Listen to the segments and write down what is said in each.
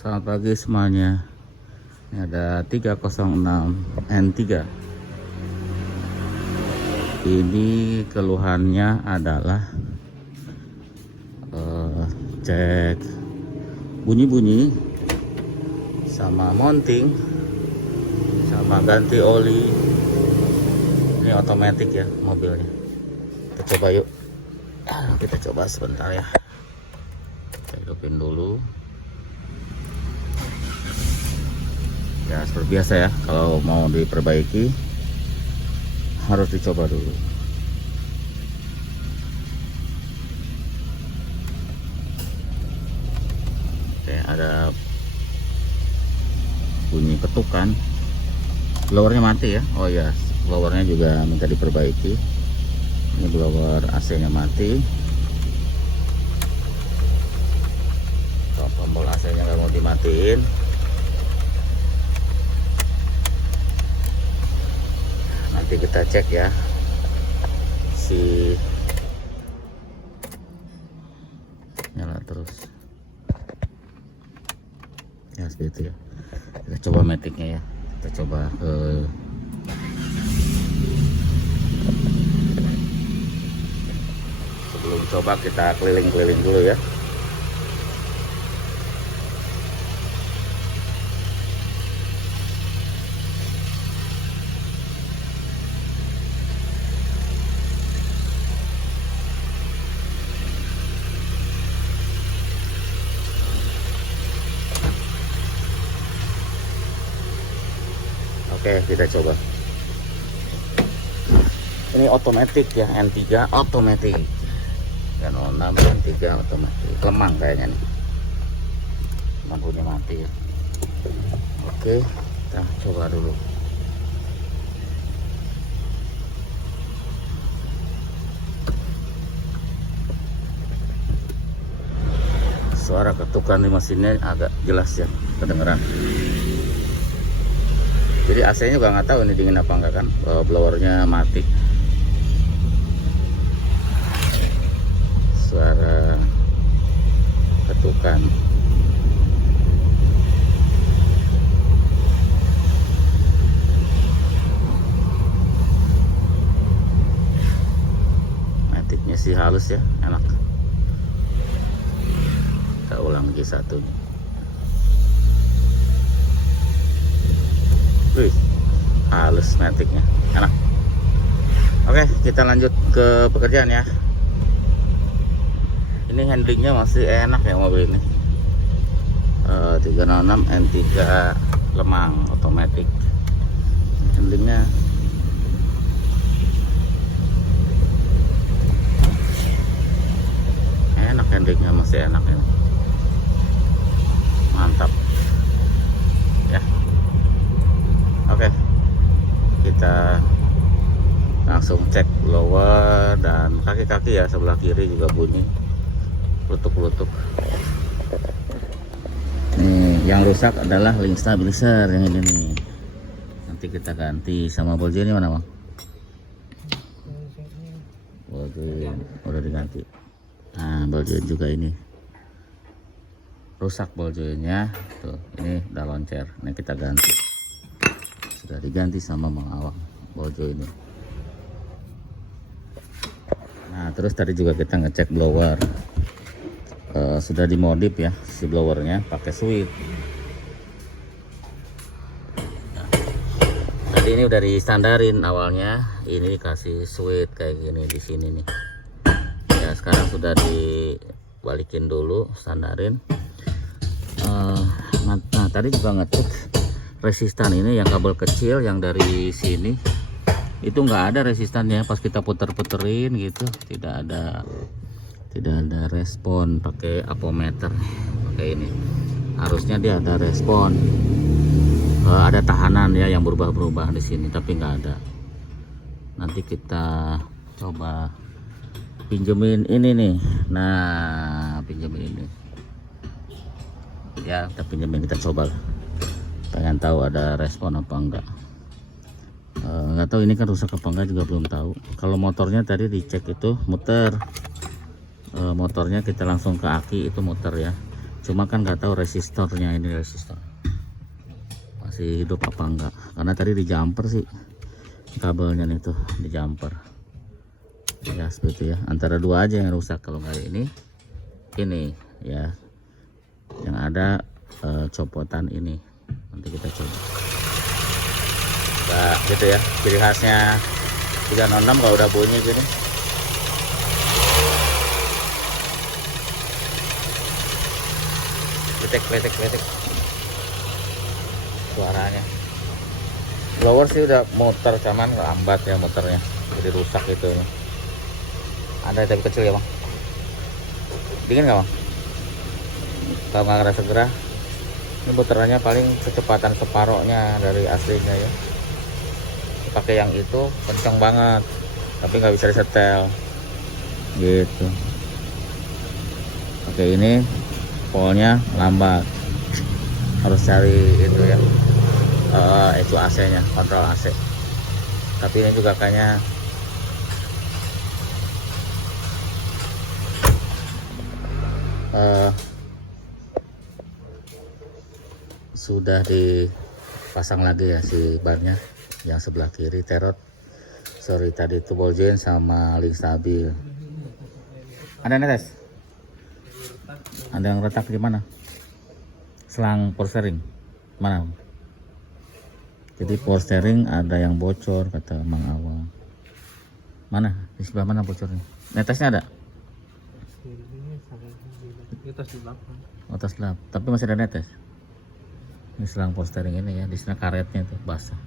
Selamat pagi semuanya. Ini ada 306 N3. Ini keluhannya adalah cek bunyi-bunyi sama mounting sama ganti oli. Ini otomatis ya mobilnya. Kita coba yuk. Kita coba sebentar ya. Kita hidupin dulu. Ya seperti biasa ya, kalau mau diperbaiki harus dicoba dulu. Oke, ada bunyi ketukan. Blowernya mati ya. Oh ya, blowernya juga minta diperbaiki. Ini blower AC-nya mati. Tombol AC-nya nggak mau dimatiin. Nanti kita cek ya si nyala terus ya, seperti itu ya. Kita coba metiknya ya, kita coba ke sebelum coba kita keliling-keliling dulu ya. Oke, kita coba. Ini otomatis ya, N3 otomatis. Dan 06 N3 otomatis. Lemang kayaknya nih. Lampunya mati ya. Oke, kita coba dulu. Suara ketukan di mesinnya agak jelas ya, kedengeran. Jadi AC-nya juga nggak tahu ini dingin apa enggak kan, blowernya mati. Suara ketukan. Matiknya sih halus ya, enak. Kita ulang lagi satu. Wih, halus matiknya, enak. Oke, kita lanjut ke pekerjaan ya. Ini handlingnya masih enak ya mobil ini. 306 N3 lemang otomatis. Handlingnya enak, handlingnya masih enak ya. Mantap ya. Oke, kita langsung cek blower dan kaki-kaki ya, sebelah kiri juga bunyi lutuk-lutuk. Nih, yang rusak adalah link stabilizer yang ini nih. Nanti kita ganti sama ball joint mana, Bang? Ball joint udah diganti. Nah, ball joint juga ini rusak ball jointnya. Tuh, ini udah loncer. Nah, kita ganti. Sudah diganti sama Bang Awang bojo ini. Nah, terus tadi juga kita ngecek blower. Sudah dimodif ya si blowernya pakai switch. Nah, tadi ini udah distandarin awalnya, ini dikasih switch kayak gini di sini nih. Ya, sekarang sudah dibalikin dulu, standarin. Nah, tadi juga ngecek resistan ini yang kabel kecil yang dari sini itu nggak ada resistannya. Pas kita puter-puterin gitu tidak ada respon. Pakai apometer, pakai ini harusnya dia ada respon, ada tahanan ya yang berubah-berubah di sini, tapi nggak ada. Nanti kita coba pinjemin ini nih. Nah, pinjemin ini ya, kita pinjemin, kita coba, pengen tahu ada respon apa enggak. Nggak tahu ini kan rusak apa enggak juga belum tahu. Kalau motornya tadi dicek itu muter, motornya kita langsung ke aki itu muter ya. Cuma kan nggak tahu resistornya, ini resistor masih hidup apa enggak, karena tadi di jumper sih kabelnya nih tuh, di jumper ya seperti ya. Antara dua aja yang rusak, kalau nggak ini ya yang ada copotan ini. Nanti kita coba nah, gitu ya ciri khasnya 306 kalau udah bunyi gini. Letek suaranya. Blower sih udah muter, cuman lambat ya muternya, jadi rusak gitu. Ada tapi kecil ya bang, dingin nggak bang? Kalau nggak ngerasa gerah, ini muterannya paling kecepatan separohnya dari aslinya ya. Pakai yang itu kencang banget, tapi nggak bisa disetel gitu. Oke, ini polnya lambat, harus cari itu ya, itu AC nya, kontrol AC. Tapi ini juga kayaknya sudah dipasang lagi ya si bannya yang sebelah kiri terot. Sorry tadi itu ball joint sama link stabil. Ada netes? Ada yang retak di mana? Selang power steering mana? Jadi power steering ada yang bocor kata Mang Awang. Mana? Di sebelah mana bocornya? Netesnya ada? Atas lap. Tapi masih ada netes. Ini selang power steering ini ya, di sana karetnya tuh basah.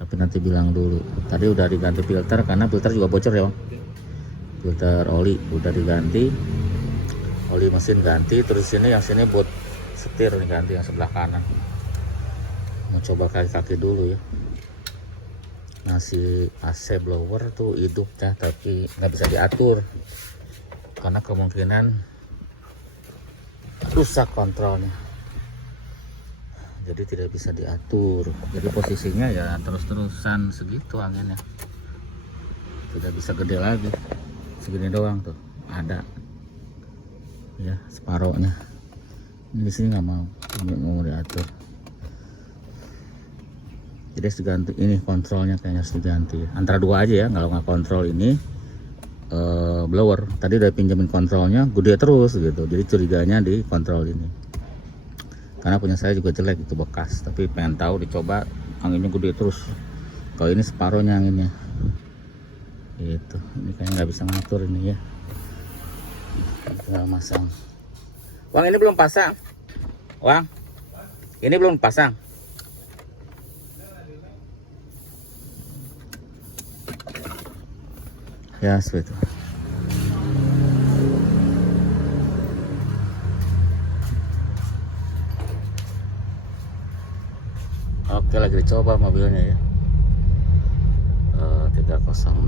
Tapi nanti bilang dulu. Tadi udah diganti filter karena filter juga bocor ya bang. Filter oli udah diganti, oli mesin ganti, terus ini yang sini buat setir nih ganti yang sebelah kanan. Mau coba kaki-kaki dulu ya. Nah si AC blower tuh hidup ya, tapi nggak bisa diatur karena kemungkinan rusak kontrolnya, jadi tidak bisa diatur. Jadi posisinya ya terus-terusan segitu anginnya, tidak bisa gede lagi, segini doang tuh ada ya separohnya. Ini di sini nggak mau diatur, jadi harus diganti. Ini kontrolnya kayaknya harus diganti antara dua aja ya. Kalau nggak kontrol ini blower tadi udah pinjamin kontrolnya gede terus gitu, jadi curiganya di kontrol ini. Karena punya saya juga jelek itu bekas, tapi pengen tahu dicoba anginnya gede terus. Kalau ini separohnya anginnya gitu. Ini kayaknya nggak bisa ngatur ini ya, tinggal masang. Wang ini belum pasang. Wang ini belum pasang. Ya seperti itu. Oke, lagi dicoba mobilnya ya. 306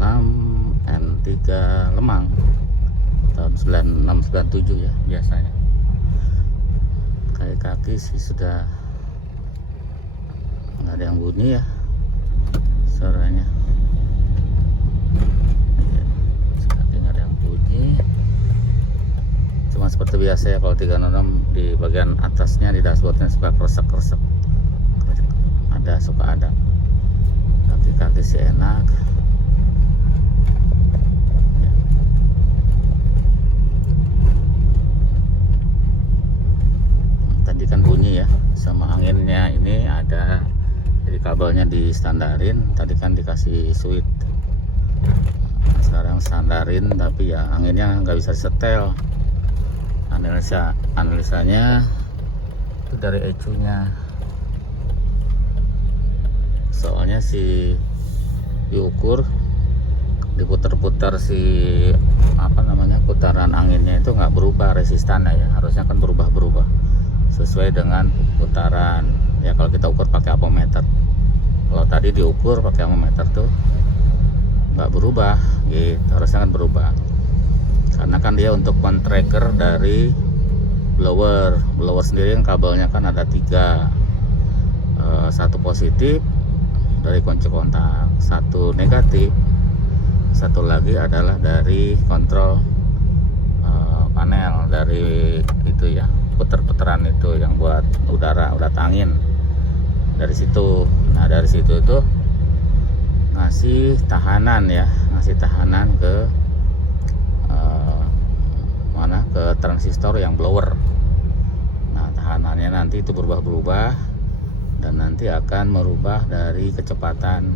N3 Lemang tahun 9697 ya biasanya. Kaki sih sudah nggak ada yang bunyi ya suaranya. Cuma seperti biasa ya kalau 306 di bagian atasnya di dashboardnya suka kresek-kresek, suka ada. Kaki-kaki sih enak ya. Tadi kan bunyi ya, sama anginnya ini ada, jadi kabelnya distandarin. Tadi kan dikasih switch, sekarang standarin, tapi ya anginnya nggak bisa disetel. Analisanya itu dari ECU-nya, soalnya si diukur diputar-putar si putaran anginnya itu nggak berubah resistannya ya, harusnya kan berubah sesuai dengan putaran ya. Kalau kita ukur pakai apometer, kalau tadi diukur pakai apometer tuh nggak berubah gitu, harusnya kan berubah. Karena kan dia untuk men-tracker dari blower sendiri kan kabelnya kan ada 3, satu positif dari kunci kontak, satu negatif, satu lagi adalah dari kontrol panel dari itu ya, puter-puteran itu yang buat udara angin dari situ. Nah dari situ itu ngasih tahanan ya, ngasih tahanan ke mana, ke transistor yang blower. Nah tahanannya nanti itu berubah-berubah dan nanti akan merubah dari kecepatan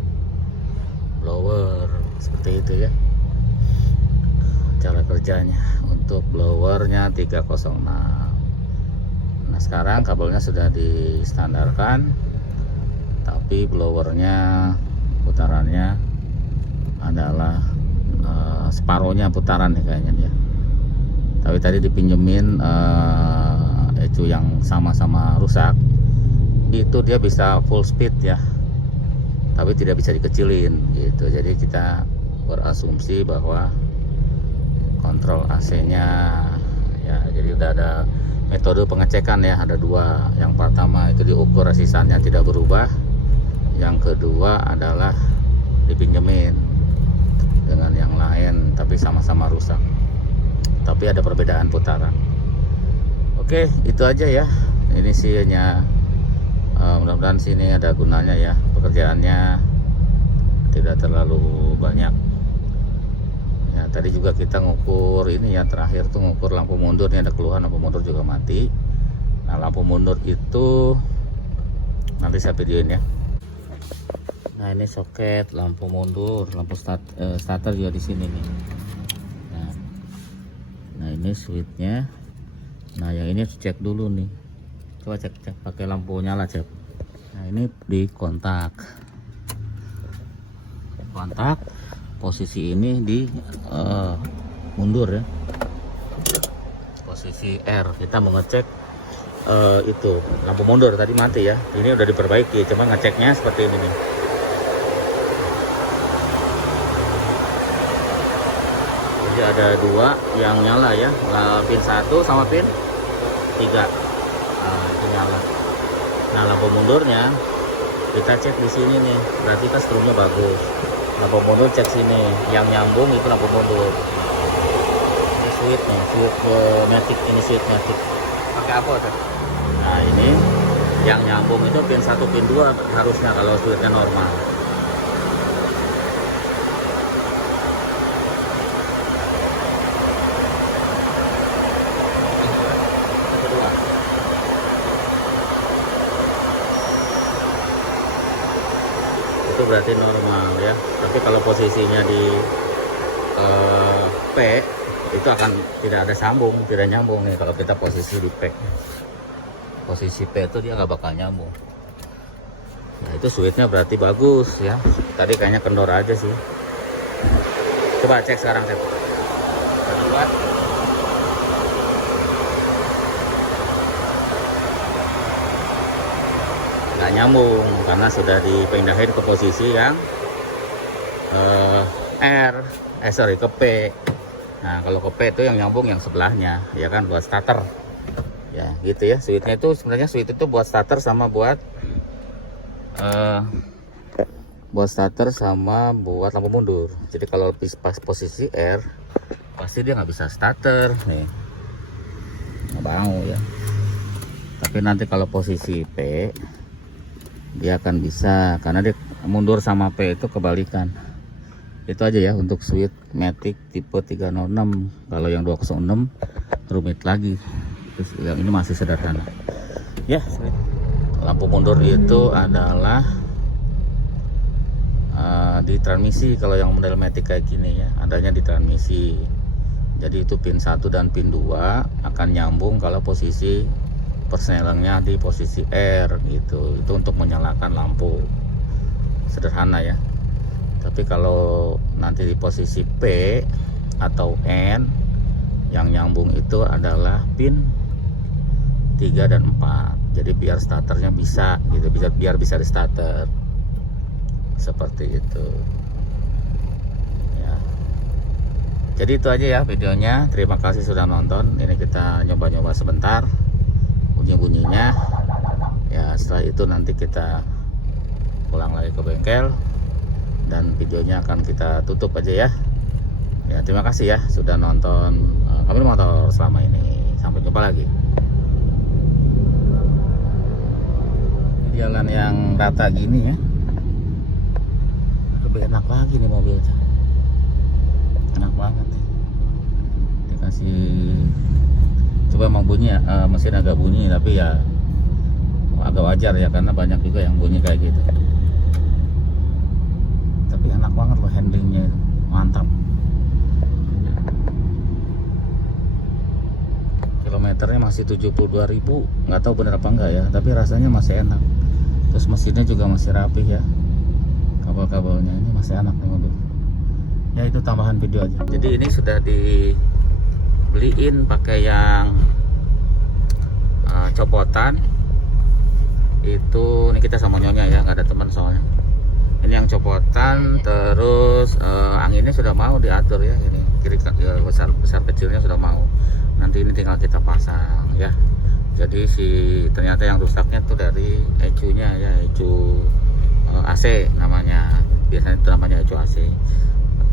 blower seperti itu ya cara kerjanya untuk blowernya 306. Nah sekarang kabelnya sudah distandarkan, tapi blowernya putarannya adalah separohnya putaran nih kayaknya dia. Tapi tadi dipinjemin ecu yang sama-sama rusak, itu dia bisa full speed ya, tapi tidak bisa dikecilin gitu. Jadi kita berasumsi bahwa kontrol AC-nya ya, jadi udah ada metode pengecekan ya, ada dua. Yang pertama itu diukur resistannya tidak berubah, yang kedua adalah dipinjemin dengan yang lain tapi sama-sama rusak, tapi ada perbedaan putaran. Oke, itu aja ya. Ini sih hanya mudah-mudahan sini ada gunanya ya, pekerjaannya tidak terlalu banyak ya. Tadi juga kita ngukur ini ya, terakhir tuh ngukur lampu mundur. Nih ada keluhan lampu mundur juga mati. Nah lampu mundur itu nanti saya videoin ya. Nah ini soket lampu mundur, lampu starter juga di sini nih. Nah ini switchnya. Nah yang ini cek dulu nih, coba cek pakai lampu nyala cek. Nah ini di kontak posisi ini di mundur ya, posisi R. Kita mau ngecek itu lampu mundur tadi mati ya, ini udah diperbaiki, cuma ngeceknya seperti ini nih. Jadi ada dua yang nyala ya, pin 1 sama pin 3. Nah itu nyala. Nah lampu mundurnya kita cek di sini nih, berarti kan strumnya bagus. Lampu mundur cek sini, yang nyambung itu lampu mundur. Ini switch nih, switch matic, ini switch matic. Pakai apa tuh? Nah ini yang nyambung itu pin 1 pin 2 harusnya kalau switchnya normal. Itu berarti normal ya, tapi kalau posisinya di P itu akan tidak ada sambung, tidak nyambung nih. Kalau kita posisi di P, posisi P itu dia nggak bakal nyambung. Nah itu switchnya berarti bagus ya, tadi kayaknya kendor aja sih. Coba cek sekarang cek. Nggak nyambung karena sudah dipindahin ke posisi yang ke P. Nah kalau ke P itu yang nyambung yang sebelahnya ya kan, buat starter ya gitu ya. Switchnya itu sebenarnya switch itu buat starter sama buat starter sama buat lampu mundur. Jadi kalau pas posisi R pasti dia nggak bisa starter nih, nggak mau ya. Tapi nanti kalau posisi P dia akan bisa, karena dia mundur sama P itu kebalikan. Itu aja ya untuk switch matic tipe 306. Kalau yang 206 rumit lagi. Terus yang ini masih sederhana ya. Lampu mundur itu adalah di transmisi. Kalau yang model matic kayak gini ya, adanya di transmisi. Jadi itu pin 1 dan pin 2 akan nyambung kalau posisi persnelengnya di posisi R gitu. Itu untuk menyalakan lampu, sederhana ya. Tapi kalau nanti di posisi P atau N, yang nyambung itu adalah pin 3 dan 4. Jadi biar starternya bisa gitu, biar bisa di starter seperti itu ya. Jadi itu aja ya videonya. Terima kasih sudah nonton. Ini kita nyoba-nyoba sebentar bunyi-bunyinya ya. Setelah itu nanti kita pulang lagi ke bengkel dan videonya akan kita tutup aja ya. Ya terima kasih ya sudah nonton ambil motor selama ini. Sampai jumpa lagi. Ini jalan yang rata gini ya, lebih enak lagi nih mobilnya, enak banget. Dikasih, coba emang bunyi ya, mesin agak bunyi tapi ya agak wajar ya, karena banyak juga yang bunyi kayak gitu. Tapi enak banget loh, handlingnya mantap. Kilometernya masih 72.000, nggak tahu bener apa enggak ya, tapi rasanya masih enak. Terus mesinnya juga masih rapih ya, kabel-kabelnya ini masih enak nih mobil. Ya itu tambahan video aja. Jadi ini sudah dibeliin pakai yang copotan. Itu ini kita sama nyonya ya, nggak ada teman soalnya. Ini yang copotan, terus anginnya sudah mau diatur ya, ini kiri besar kecilnya sudah mau. Nanti ini tinggal kita pasang ya. Jadi ternyata yang rusaknya tuh dari ECU-nya ya, ECU AC namanya. Biasanya itu namanya ECU AC.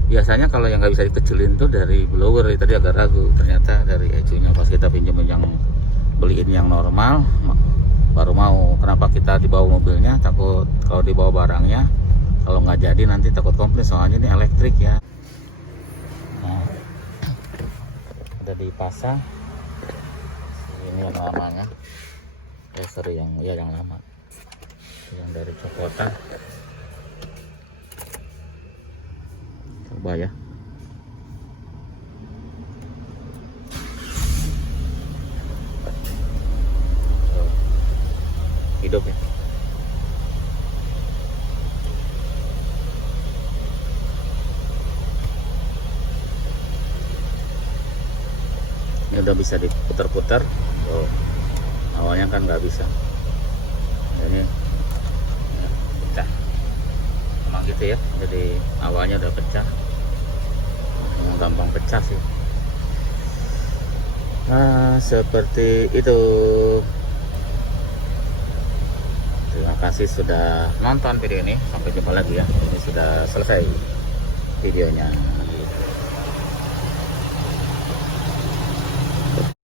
Biasanya kalau yang nggak bisa dikecilin tuh dari blower. Tadi agak ragu, ternyata dari ECU-nya. Pas kita pinjemin yang beliin yang normal baru mau. Kenapa kita dibawa mobilnya? Takut kalau dibawa barangnya, kalau nggak jadi nanti takut komplit, soalnya ini elektrik ya. Nah, udah dipasang. Ini yang lamanya, sorry yang lama, yang dari copotan. Coba ya. Hidup ya. Ini udah bisa diputar-putar. Oh, awalnya kan nggak bisa. Ini ya, pecah. Emang gitu ya. Jadi awalnya udah pecah. Gampang pecah sih. Nah, seperti itu. Terima kasih sudah nonton video ini. Sampai jumpa lagi ya. Ini sudah selesai videonya.